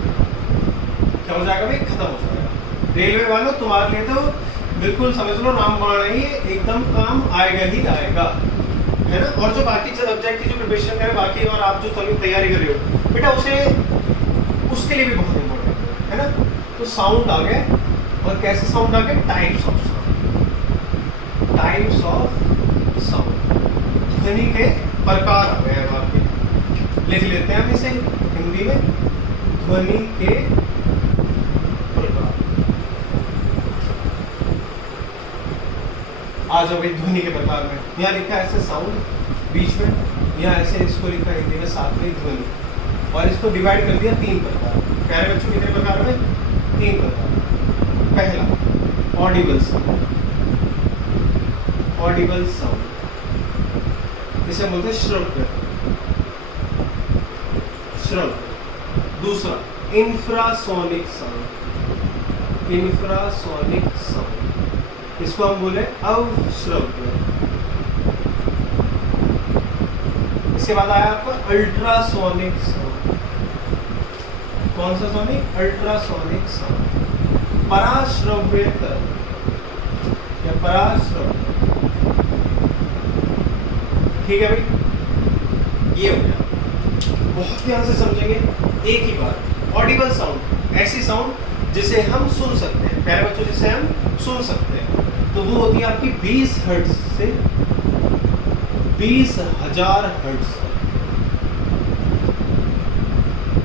क्या हो जाएगा भाई, खत्म हो जाएगा। रेलवे वालों तुम्हारे लिए तो बिल्कुल समझ लो, नाम बढ़ा रही है, एकदम काम आएगा ही आएगा, है ना। और जो बाकी सब्जेक्ट की जो प्रिपरेशन करे बाकी, और आप जो तैयारी कर रहे हो बेटा, उसे उसके लिए भी बहुत इम्पोर्टेंट है ना। तो साउंड आ गए, और कैसे साउंड आ गए, types of sound. Types of sound, ध्वनि के प्रकार आ गए। अब आपके लिख लेते हैं हम इसे हिंदी में, ध्वनि के प्रकार। आ जाओ भाई ध्वनि के प्रकार में। यहाँ लिखा है ऐसे साउंड बीच में, यहाँ ऐसे इसको लिखा हिंदी में साथ में ध्वनि, और इसको डिवाइड कर दिया 3 प्रकार। प्यारे बच्चों कितने प्रकार में, 3 प्रकार। पहला ऑडिबल साउंड, ऑडिबल साउंड इसे बोलते हैं श्रव्य, श्रव्य। दूसरा इंफ्रासोनिक साउंड, इंफ्रासोनिक साउंड, इसको हम बोले अवश्रव्य। इसके बाद आया आपका अल्ट्रासोनिक साउंड। कौन सा सोनिक, अल्ट्रासोनिक साउंड। पराश्रव्य तरंग या पराश्रव्य, ठीक है भाई, ये हो गया। बहुत ध्यान से समझेंगे एक ही बात। ऑडिबल साउंड ऐसी साउंड जिसे हम सुन सकते हैं, प्यारे बच्चों, जिसे हम सुन सकते हैं, तो वो होती है आपकी 20 हर्ट्ज से 20,000 हर्ट्ज।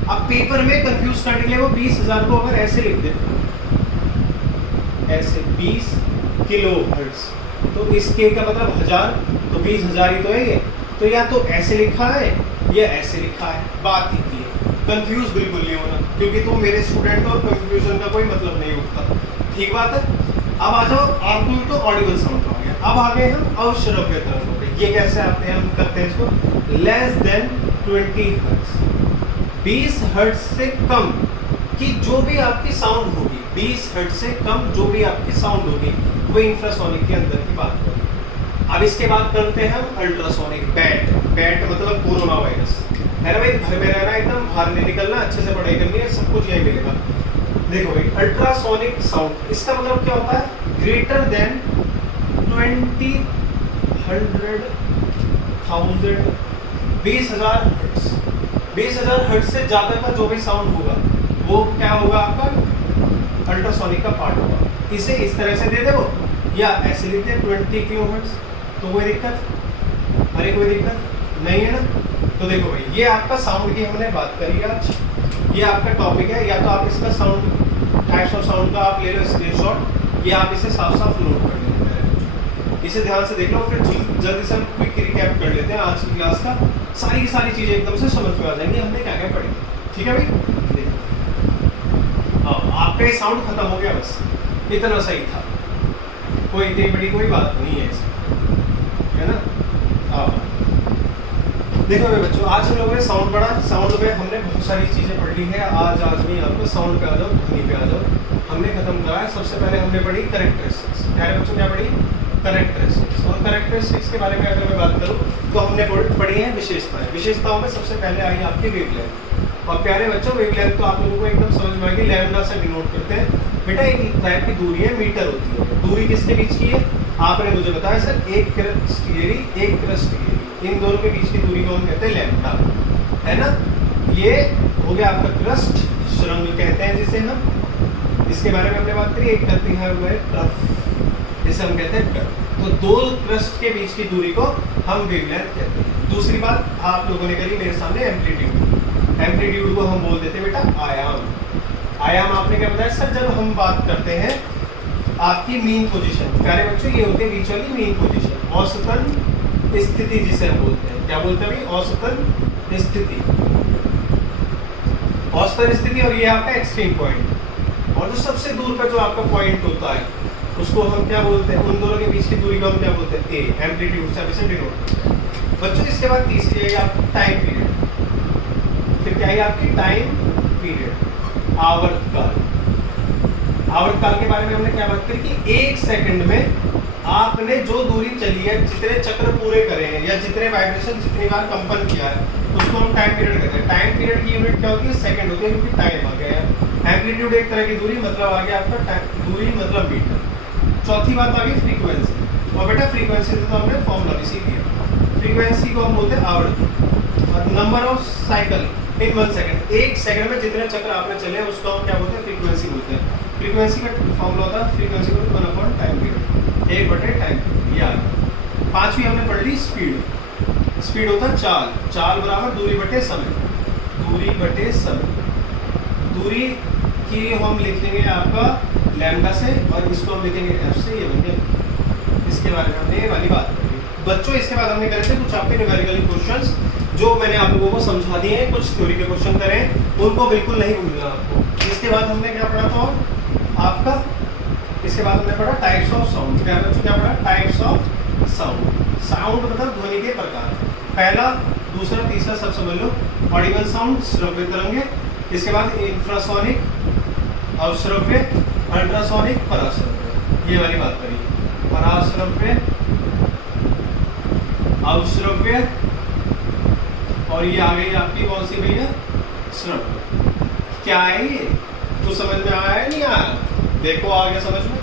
अब पेपर में कंफ्यूज करने के लिए वो 20,000 को अगर ऐसे लिख दे, ऐसे 20 किलो हर्ट्ज, तो इसके का मतलब 1000, तो 20,000 ही तो है ये। तो या तो ऐसे लिखा है या ऐसे लिखा है, बात ही की है। कंफ्यूज बिल्कुल नहीं होना, क्योंकि तुम मेरे स्टूडेंट हो और कंफ्यूजन का कोई मतलब नहीं होता। ठीक बात है। अब आ जाओ, आपको तो ऑडिबल साउंड हो गया। अब आ गए हम अवश्रव्य तरंग हो गए। ये कैसे आते हैं, हम करते हैं इसको लेस देन 20 हर्ट्ज, 20 हर्ट्ज से कम की जो भी आपकी साउंड होगी, 20 हर्ट्ज से कम जो भी आपकी साउंड होगी, वो इंफ्रासोनिक के अंदर की बात करेंगे। अब इसके बाद करते हैं हम अल्ट्रासोनिक। बैट, बैट मतलब कोरोना वायरस, है ना भाई। घर में रहना, एकदम बाहर नहीं निकलना, अच्छे से पढ़ाई करनी है, सब कुछ यही मिलेगा। देखो भाई, अल्ट्रासोनिक साउंड इसका मतलब क्या होता है? Greater than 20,000 hertz. 20,000 हर्ट्ज से ज्यादा का जो भी साउंड होगा वो क्या होगा? आपका अल्ट्रासोनिक का पार्ट होगा। इसे इस तरह से दे दे वो, या ऐसे लिखते हैं 20 किलो हर्ट्ज, तो कोई दिक्कत? अरे कोई दिक्कत नहीं है ना। तो देखो भाई, ये आपका साउंड की हमने बात करी आज, ये आपका टॉपिक है। या तो आप इसका साउंड, टाइप्स ऑफ साउंड का आप ले लो स्क्रीनशॉट, या आप इसे साफ साफ नोट कर लेते हैं। इसे ध्यान से देख लो, फिर जल्दी से हम क्विक रिकैप कर लेते हैं आज की क्लास का। सारी की सारी चीजें एकदम से समझ में आ जाएंगी हमने क्या क्या पढ़ी। ठीक है भाई, देखो आपका ये साउंड खत्म हो गया, बस इतना सही था, कोई इतनी बड़ी कोई बात नहीं है इसमें, है ना। देखो मेरे बच्चों, आज हम लोगों ने साउंड पढ़ा। साउंड में हमने बहुत सारी चीजें पढ़ ली है। आज नहीं, आपको साउंड पे आ जाओ, ध्वनि पे आ जाओ। हमने खत्म करा है, सबसे पहले हमने पढ़ी कैरेक्टरिस्टिक्स। प्यारे बच्चों, क्या पढ़ी? कैरेक्टरिस्टिक्स। और कैरेक्टरिस्टिक्स के बारे में अगर मैं बात करूँ तो हमने पढ़ी है विशेषताएं। विशेषताओं में सबसे पहले आई आपकी वेवलेंथ। और प्यारे बच्चों, वेवलेंथ तो आप लोगों को एकदम समझ में आएगी, लैम्डा से डिनोट करते हैं। बेटा एक टाइप की दूरी है, मीटर होती है। दूरी किसके बीच की है? आपने मुझे बताया सर, एक क्रस्ट एरी, एक क्रस्ट एरी, इन दोनों के बीच की दूरी को हम कहते हैं लैम्डा, है ना। ये हो गया आपका क्रस्ट, सुरंग कहते हैं जिसे हम, इसके बारे में हमने बात करी। एक करती है ट्रफ, जिसे हम कहते हैं ट्रफ। तो दो क्रस्ट के बीच की दूरी को हम वेवलेंथ कहते हैं। दूसरी बात आप लोगों ने करी मेरे सामने, एम्पलीट्यूड। एम्पलीट्यूड को हम बोल देते हैं बेटा आयाम। आयाम आपने क्या बताया सर? जब हम बात करते हैं आपकी मीन पोजीशन, प्यारे बच्चों ये होती है बीच वाली मीन पोजीशन, औसतन स्थिति जिसे हम बोलते हैं। क्या बोलते हैं भाई? औसतन स्थिति। औसतन स्थिति, और ये आपका एक्सट्रीम पॉइंट। और जो सबसे दूर का जो आपका पॉइंट होता है उसको हम क्या बोलते हैं? उन दोनों के बीच की दूरी को हम क्या बोलते हैं? ए। एम्पलीट्यूड से इसे डिनोट करते हैं बच्चों। इसके बाद तीसरी है आपकी टाइम पीरियड। फिर क्या है आपकी? Time period, आवर्तकाल। आवर्तकाल के बारे में हमने क्या बात करी कि एक सेकंड में आपने जो दूरी चली है, जितने चक्र पूरे करे हैं, या जितने वाइब्रेशन, जितनी बार कंपन किया है, उसको हम टाइम पीरियड कहते हैं। टाइम पीरियड की यूनिट क्या होती है? सेकंड होती है, क्योंकि टाइम आ गया है। एम्पलीट्यूड एक तरह की दूरी, मतलब आ गया आपका दूरी मतलब मीटर। चौथी बात आ गई फ्रीक्वेंसी। और बेटा फ्रीक्वेंसी से तो हमने फॉर्मूला भी सीख लिया। फ्रीक्वेंसी को हम बोलते हैं आवृत्ति। और number of cycle in 1 second, एक सेकंड में जितने चक्र आपने चले उसको हम क्या बोलते हैं? फ्रीक्वेंसी बोलते हैं। फ्रीक्वेंसी का फॉर्मूला होता है फ्रीक्वेंसी को 1/टाइम पीरियड, 1/टाइम पीरियड। ये आ गया। पांचवी हमने पढ़ ली स्पीड। स्पीड होता है चाल। चाल बराबर दूरी बटे समय। दूरी बटे समय। दूरी की हम लिखेंगे आपका लैम्डा से, और इसको हम लिखेंगे एफ से। ये बन गया। इसके बारे में हमने ये वाली बात करी बच्चों। इसके बाद हमने करे थे कुछ आपके न्यूमेरिकल क्वेश्चंस जो मैंने आप लोगों को समझा दिए हैं। कुछ थ्योरी के क्वेश्चन करें, उनको बिल्कुल नहीं भूलना आपको। इसके बाद हमने क्या पढ़ा था आपका? इसके बाद हमने पढ़ा टाइप्स ऑफ साउंड। क्या बच्चों क्या पढ़ा? Types of sound. साउंड मतलब ध्वनि के प्रकार। पहला, दूसरा, तीसरा सब समझ लो। ऑडिबल साउंड, श्रव्य तरंगे। इसके बाद इंफ्रासोनिक, अवश्रव्य, अल्ट्रासोनिक, पराश्रव्य। ये वाली बात करी। पराश्रव्य, अवश्रव्य, और ये आ गई आपकी कौन सी भैया? श्रव्य। क्या है ये? तो समझ में आया है नहीं आया? देखो आ गया समझ में।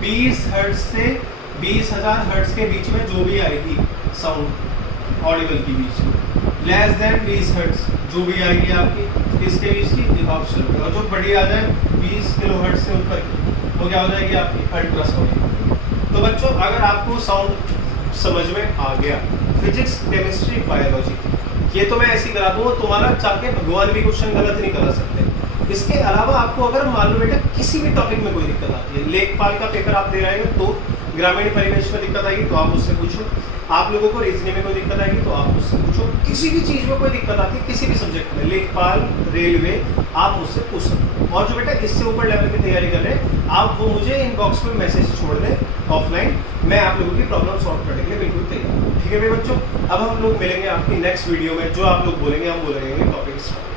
20 हर्ट्ज से 20,000 हर्ट्ज के बीच में जो भी आएगी साउंड ऑडिबल की बीच में, लेस देन 20 हर्ट्ज जो भी आएगी आपकी इसके बीच की, अवश्रव्य। और जो बड़ी आ जाए 20 किलो हर्ट्ज से ऊपर की, वो क्या हो जाएगी आपकी? अल्ट्रासोनिक। तो बच्चों अगर आपको साउंड समझ में आ गया, फिजिक्स, केमिस्ट्री, बायोलॉजी, ये तो मैं ऐसे ही करा दूंगा, तुम्हारा चाहे भगवान भी क्वेश्चन गलत नहीं करा सकते। इसके अलावा आपको अगर मान लो बेटा किसी भी टॉपिक में कोई दिक्कत आती है, लेखपाल का पेपर आप दे रहे हो तो ग्रामीण परिवेश में दिक्कत आएगी तो आप मुझसे पूछो। आप लोगों को रीजनिंग में कोई दिक्कत आएगी तो आप मुझसे पूछो। किसी भी चीज़ में कोई दिक्कत आती है, किसी भी सब्जेक्ट में, लेखपाल, रेलवे, आप मुझसे पूछ सकते हो। और जो बेटा इससे ऊपर लेवल की तैयारी कर रहे हैं, आप वो मुझे इनबॉक्स में मैसेज छोड़ दें ऑफलाइन, मैं आप लोगों की प्रॉब्लम सॉल्व करने के लिए बिल्कुल तैयार हूँ। ठीक है भाई बच्चों, अब हम लोग मिलेंगे आपकी नेक्स्ट वीडियो में। जो आप लोग बोलेंगे हम बोलेंगे टॉपिक स्टार्ट।